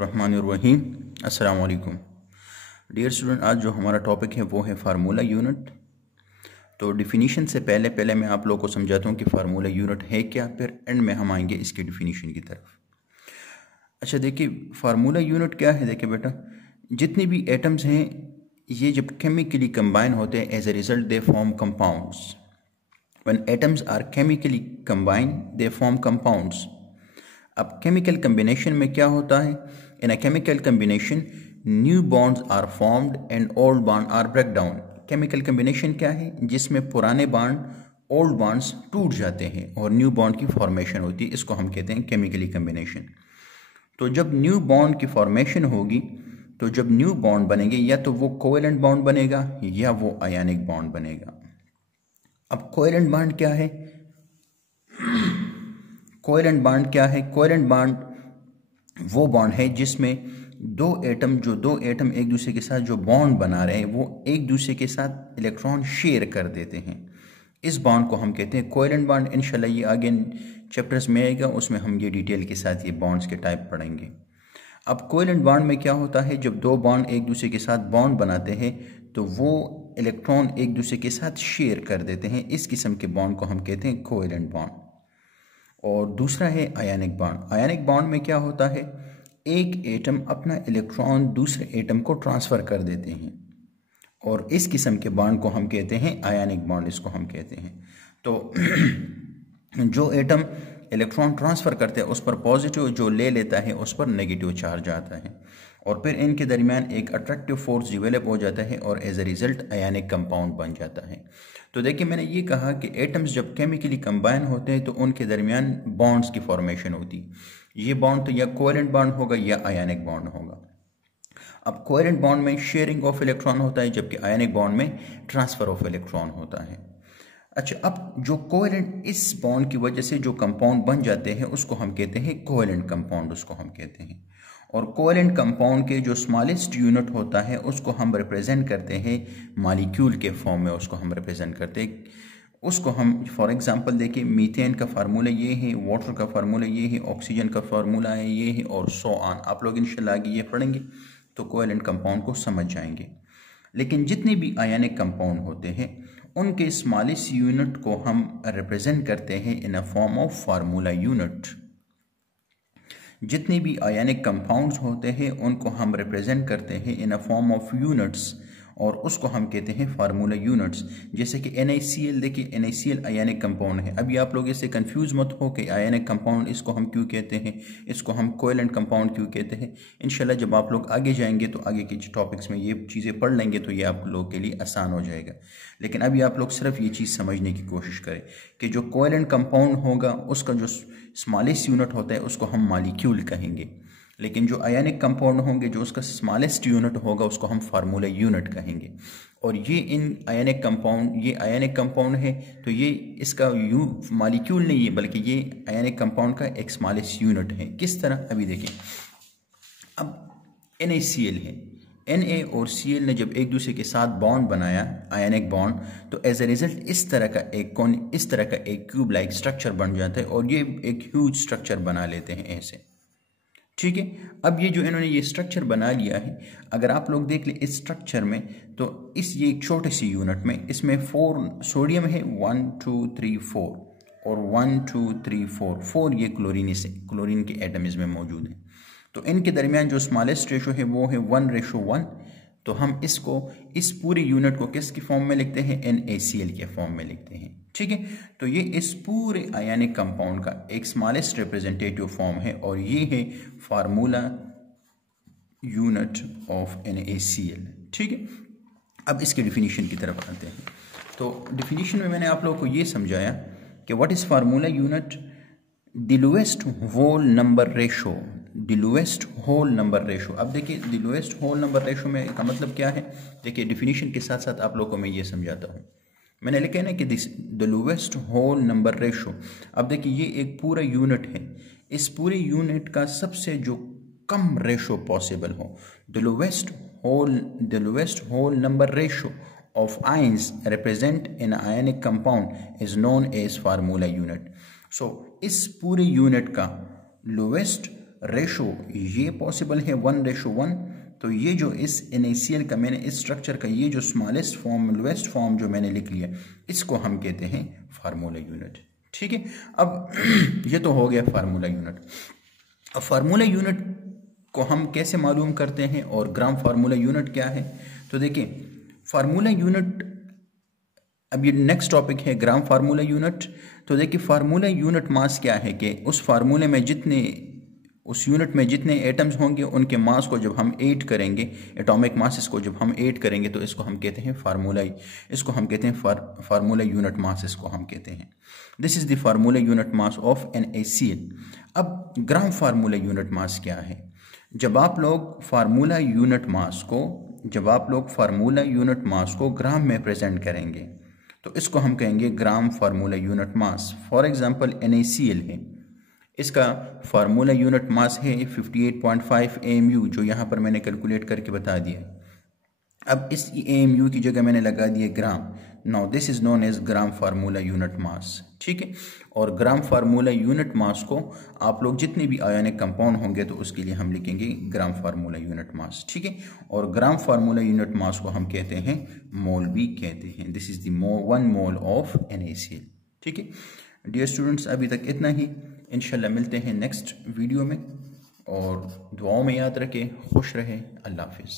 रहमानिर्रहीम। अस्सलाम वालेकुम dear student, आज जो हमारा टॉपिक है वो है फार्मूला यूनिट। तो डिफिनीशन से पहले मैं आप लोगों को समझाता हूँ कि फार्मूला यूनिट है क्या, फिर एंड में हम आएंगे इसकी डिफिनीशन की तरफ। अच्छा देखिए, फार्मूला यूनिट क्या है। देखिए बेटा, जितने भी एटम्स हैं ये जब केमिकली कंबाइन होते हैं, as a result they form compounds. When atoms are chemically combine they form compounds. अब केमिकल कम्बिनेशन में क्या होता है? In a chemical combination new bonds are formed and old bond are break down. Chemical combination क्या है? जिसमें पुराने bond old bonds टूट जाते हैं और न्यू बॉन्ड की फॉर्मेशन होती है, इसको हम कहते हैं केमिकली कम्बिनेशन। तो जब न्यू बॉन्ड की फॉर्मेशन होगी, तो जब न्यू बॉन्ड बनेंगे या तो वो कोवेलेंट बॉन्ड बनेगा या वो आयनिक बॉन्ड बनेगा। अब कोवेलेंट बॉन्ड क्या है? कोवेलेंट बॉन्ड क्या है? कोवेलेंट बॉन्ड वो बॉन्ड है जिसमें दो एटम एक दूसरे के साथ जो बॉन्ड बना रहे हैं वो एक दूसरे के साथ इलेक्ट्रॉन शेयर कर देते हैं। इस बॉन्ड को हम कहते हैं कोवेलेंट बॉन्ड। इंशाल्लाह ये आगे चैप्टर्स में आएगा, उसमें हम ये डिटेल के साथ ये बॉन्ड्स के टाइप पढ़ेंगे। अब कोवेलेंट बॉन्ड में क्या होता है? जब दो बॉन्ड एक दूसरे के साथ बॉन्ड बनाते हैं तो वो इलेक्ट्रॉन एक दूसरे के साथ शेयर कर देते हैं। इस किस्म के बॉन्ड को हम कहते हैं कोवेलेंट बॉन्ड। और दूसरा है आयनिक बॉन्ड। आयनिक बॉन्ड में क्या होता है? एक एटम अपना इलेक्ट्रॉन दूसरे एटम को ट्रांसफ़र कर देते हैं और इस किस्म के बॉन्ड को हम कहते हैं आयनिक बॉन्ड, इसको हम कहते हैं। तो जो एटम इलेक्ट्रॉन ट्रांसफ़र करते हैं उस पर पॉजिटिव, जो ले लेता है उस पर नेगेटिव चार्ज आता है और फिर इनके दरमियान एक अट्रैक्टिव फोर्स डिवेलप हो जाता है और as a result ionic compound बन जाता है। तो देखिए, मैंने ये कहा कि एटम्स जब केमिकली कंबाइन होते हैं तो उनके दरमियान बॉन्ड्स की फॉर्मेशन होती है। ये बॉन्ड तो या कोवेलेंट बॉन्ड होगा या आयनिक बॉन्ड होगा। अब कोवेलेंट बॉन्ड में शेयरिंग ऑफ इलेक्ट्रॉन होता है, जबकि आयनिक बॉन्ड में ट्रांसफ़र ऑफ इलेक्ट्रॉन होता है। अच्छा, अब जो कोवेलेंट, इस बॉन्ड की वजह से जो कंपाउंड बन जाते हैं उसको हम कहते हैं कोवेलेंट कंपाउंड, उसको हम कहते हैं। और कोवेलेंट कंपाउंड के जो स्मॉलेस्ट यूनिट होता है उसको हम रिप्रेजेंट करते हैं मॉलिक्यूल के फॉर्म में, उसको हम रिप्रेजेंट करते हैं। उसको हम फॉर एग्जांपल देखिए, मीथेन का फार्मूला ये है, वाटर का फार्मूला ये है, ऑक्सीजन का फार्मूला है ये है, और सो ऑन। आप लोग इंशाल्लाह आगे ये पढ़ेंगे तो कोवेलेंट कंपाउंड को समझ जाएंगे। लेकिन जितने भी आयनिक कंपाउंड होते हैं उनके स्मॉलेस्ट यूनिट को हम रिप्रेजेंट करते हैं in a form of formula unit. जितने भी आयनिक कंपाउंड्स होते हैं उनको हम रिप्रेजेंट करते हैं in a form of units और उसको हम कहते हैं फार्मूला यूनिट्स। जैसे कि NaCl, देखिए NaCl आयनिक कंपाउंड है। अभी आप लोग इससे कंफ्यूज मत हो कि आयनिक कंपाउंड इसको हम क्यों कहते हैं, इसको हम कोवेलेंट कंपाउंड क्यों कहते हैं। इंशाल्लाह जब आप लोग आगे जाएंगे तो आगे के टॉपिक्स में ये चीज़ें पढ़ लेंगे तो ये आप लोगों के लिए आसान हो जाएगा। लेकिन अभी आप लोग सिर्फ ये चीज़ समझने की कोशिश करें कि जो कोवेलेंट कंपाउंड होगा उसका जो स्मॉलेस्ट यूनिट होता है उसको हम मॉलिक्यूल कहेंगे, लेकिन जो आयनिक कंपाउंड होंगे जो उसका स्मॉलेस्ट यूनिट होगा उसको हम फार्मूला यूनिट कहेंगे। और ये इन आयनिक कंपाउंड, ये आयनिक कंपाउंड है तो ये इसका मॉलिक्यूल नहीं है बल्कि ये आयनिक कंपाउंड का एक स्मॉलेस्ट यूनिट है। किस तरह? अभी देखिए, अब NaCl है, Na और Cl ने जब एक दूसरे के साथ बॉन्ड बनाया, आयनिक बॉन्ड, तो एज ए रिजल्ट इस तरह का एक क्यूब लाइक स्ट्रक्चर बन जाता है और ये एक ह्यूज स्ट्रक्चर बना लेते हैं ऐसे। ठीक है, अब ये जो इन्होंने ये स्ट्रक्चर बना लिया है, अगर आप लोग देख ले इस स्ट्रक्चर में तो ये एक छोटे सी यूनिट में इसमें 4 सोडियम है, 1 2 3 4 और 1 2 3 4 ये क्लोरीन के एटम इसमें मौजूद हैं। तो इनके दरमियान जो स्मॉलेस्ट रेशो है वो है 1:1। तो हम इसको, इस पूरी यूनिट को किसकी फॉर्म में लिखते हैं? NaCl के फॉर्म में लिखते हैं। ठीक है, तो ये इस पूरे आयनिक कंपाउंड का एक स्मॉलेस्ट रिप्रेजेंटेटिव फॉर्म है और ये है फार्मूला यूनिट ऑफ NaCl। ठीक है, अब इसके डिफिनीशन की तरफ आते हैं। तो डिफिनीशन में मैंने आप लोगों को ये समझाया कि what is formula unit? The lowest whole number ratio, the lowest whole number ratio. अब देखिए, the lowest whole number ratio में का मतलब क्या है? देखिए, डिफिनीशन के साथ साथ आप लोगों को मैं ये समझाता हूँ। मैंने लिखा है ना कि the lowest whole number ratio. अब देखिए, ये एक पूरा यूनिट है, इस पूरे यूनिट का सबसे जो कम रेशो पॉसिबल हो, the lowest whole number ratio of ions represent in ionic compound is known as formula unit. So इस पूरे यूनिट का लोएस्ट रेशो ये पॉसिबल है 1:1, तो ये जो इस NaCl का मैंने इस स्ट्रक्चर का ये जो स्मॉलेस्ट फॉर्म लोएस्ट फॉर्म जो मैंने लिख लिया, इसको हम कहते हैं फार्मूला यूनिट। ठीक है, अब ये तो हो गया फार्मूला यूनिट। अब फार्मूला यूनिट को हम कैसे मालूम करते हैं और ग्राम फार्मूला यूनिट क्या है? तो देखिए फार्मूला यूनिट, अब ये नेक्स्ट टॉपिक है ग्राम फार्मूला यूनिट। तो देखिए फार्मूला यूनिट मास क्या है कि उस फार्मूले में उस यूनिट में जितने एटम्स होंगे उनके मास को जब हम ऐड करेंगे, एटॉमिक मासेस को जब हम ऐड करेंगे, तो इसको हम कहते हैं फार्मूला यूनिट मास, इसको हम कहते हैं। This is the formula unit mass of NaCl। अब ग्राम फार्मूला यूनिट मास क्या है? जब आप लोग फार्मूला यूनिट मास को ग्राम में प्रेजेंट करेंगे तो इसको हम कहेंगे gram formula unit mass. For example NaCl है, इसका फार्मूला यूनिट मास है 58.5 AMU, जो यहाँ पर मैंने कैलकुलेट करके बता दिया। अब इस AMU की जगह मैंने लगा दिया gram. Now this is known as gram formula unit mass. ठीक है, और ग्राम फार्मूला यूनिट मास को आप लोग जितने भी आयोनिक कंपाउंड होंगे तो उसके लिए हम लिखेंगे ग्राम फार्मूला यूनिट मास। ठीक है, और ग्राम फार्मूला यूनिट मास को हम कहते हैं मोल भी कहते हैं। This is the 1 mole of NaCl। ठीक है डियर स्टूडेंट्स, अभी तक इतना ही। इंशाल्लाह मिलते हैं नेक्स्ट वीडियो में, और दुआओं में याद रखें। खुश रहें। अल्लाह हाफिज़।